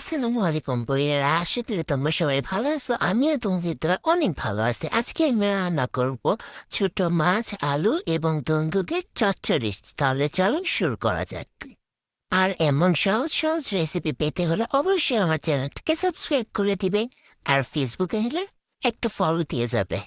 আসসালামু আলাইকুম বইয়েরা, আশা করি তোমরা সবাই ভালো আছো। আমিও তোমাদের দ্বারা অনেক ভালো আছি। আজকে আমি রান্না করব ছোট মাছ, আলু এবং তন্দুরের চচ্চড়ি। তাহলে চলো শুরু করা যাক। আর এমন সহজ সহজ রেসিপি পেতে হলে অবশ্যই আমার চ্যানেলটাকে সাবস্ক্রাইব করে দিবে। আর ফেসবুকে হলে একটা ফলো দিয়ে যাবে।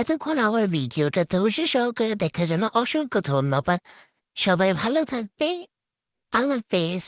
এতক্ষণ আমার ভিডিওটা ধৈর্য সহকারে দেখার জন্য অসংখ্য ধন্যবাদ। সবাই ভালো থাকবে। আল্লাহ হাফেজ।